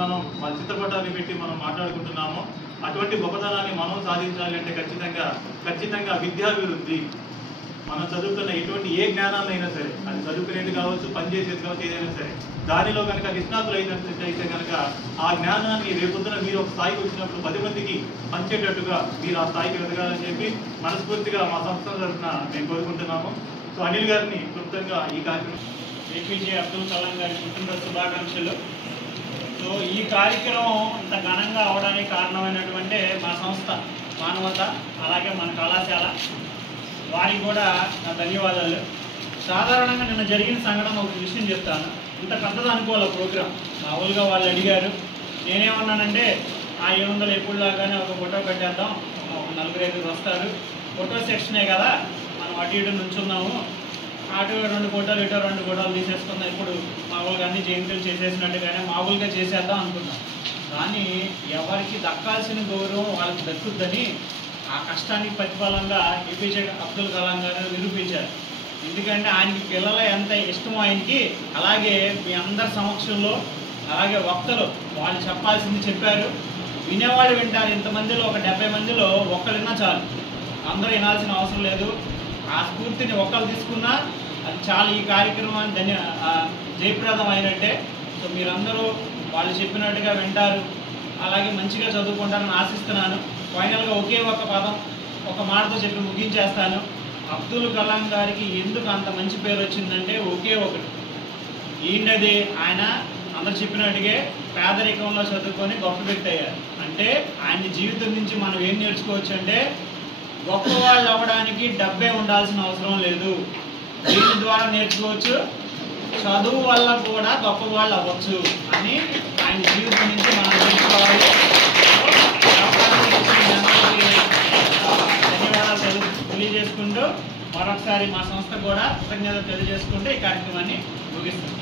మనం మన చిత్రపటాన్ని పెట్టి మనం మాట్లాడుకుంటున్నామో అటువంటి గొప్పతనాన్ని మనం సాధించాలి అంటే ఖచ్చితంగా విద్యాభివృద్ధి మనం చదువుతున్న ఎటువంటి ఏ జ్ఞానాన్నైనా సరే అది చదువుకునేది కావచ్చు, పనిచేసేది కావచ్చు, ఏదైనా సరే దానిలో కనుక నిష్ణాతులు అయితే కనుక ఆ జ్ఞానాన్ని రేపొద్దున మీరు ఒక స్థాయికి వచ్చినప్పుడు 10 మందికి పంచేటట్టుగా మీరు ఆ స్థాయికి ఎదగాలని చెప్పి మనస్ఫూర్తిగా మా సంస్థ తరఫున మేము కోరుకుంటున్నాము. సో అనిల్ గారిని క్లుప్తంగా ఈ కార్యక్రమం ఏపీజే అబ్దుల్ కలాం గారి పుట్టినరోజు శుభాకాంక్షలు. సో ఈ కార్యక్రమం ఇంత ఘనంగా అవడానికి కారణమైనటువంటి మా సంస్థ మానవత, అలాగే మన కళాశాల వారికి కూడా నా ధన్యవాదాలు. సాధారణంగా నిన్న జరిగిన సంఘటన ఒక విషయం చెప్తాను. ఇంత పెద్దది అనుకోవాలి ప్రోగ్రాం. మామూలుగా వాళ్ళు అడిగారు, నేనేమన్నానంటే ఏముందో ఎప్పుడులాగానే ఒక ఫోటో పెట్టేద్దాం, 4-5 వస్తారు, ఫోటో సెక్షనే కదా మనం అటు ఇటు నుంచున్నాము, అటు 2 ఫోటోలు ఇటు 2 ఫోటోలు తీసేసుకుందాం, ఇప్పుడు మామూలుగా అన్ని జయంతులు చేసేసినట్టుగానే మామూలుగా చేసేద్దాం అనుకున్నాం. కానీ ఎవరికి దక్కాల్సిన గౌరవం వాళ్ళకి దక్కుద్దని ఆ కష్టానికి ప్రతిఫలంగా ఏపీజే అబ్దుల్ కలాం గారు నిరూపించారు. ఎందుకంటే ఆయనకి పిల్లల ఎంత ఇష్టమో ఆయనకి, అలాగే మీ అందరి సమక్షంలో అలాగే వక్తలు వాళ్ళు చెప్పాల్సింది చెప్పారు. వినేవాళ్ళు వింటారు. ఇంతమందిలో ఒక 70 మందిలో ఒక్కరిన్నా చాలు, అందరూ వినాల్సిన అవసరం లేదు. ఆ స్ఫూర్తిని ఒక్కరు తీసుకున్నా అది చాలా ఈ కార్యక్రమాన్ని జయప్రదం అయినట్టే. సో మీరందరూ వాళ్ళు చెప్పినట్టుగా వింటారు, అలాగే మంచిగా చదువుకుంటారని ఆశిస్తున్నాను. ఫైనల్గా ఒకే ఒక పదం, ఒక మాటతో చెప్పి ముగించేస్తాను. అబ్దుల్ కలాం గారికి ఎందుకు అంత మంచి పేరు వచ్చిందంటే ఒకే ఒకటి, ఏంటది, ఆయన అందరు చెప్పినట్టుగా పేదరికంలో చదువుకొని గొప్ప వ్యక్తి అయ్యారు. అంటే ఆయన జీవితం నుంచి మనం ఏం నేర్చుకోవచ్చు అంటే గొప్పవాళ్ళు అవ్వడానికి డబ్బే ఉండాల్సిన అవసరం లేదు. దీని ద్వారా నేర్చుకోవచ్చు, చదువు వల్ల కూడా గొప్పవాళ్ళు అవ్వచ్చు అని ఆయన జీవితం నుంచి మనం నేర్చుకోవాలి. ధన్యవాదాలు తెలియజేసుకుంటూ మరొకసారి మా సంస్థ కూడా కృతజ్ఞతలు తెలియజేసుకుంటూ ఈ కార్యక్రమాన్ని ముగిస్తాం.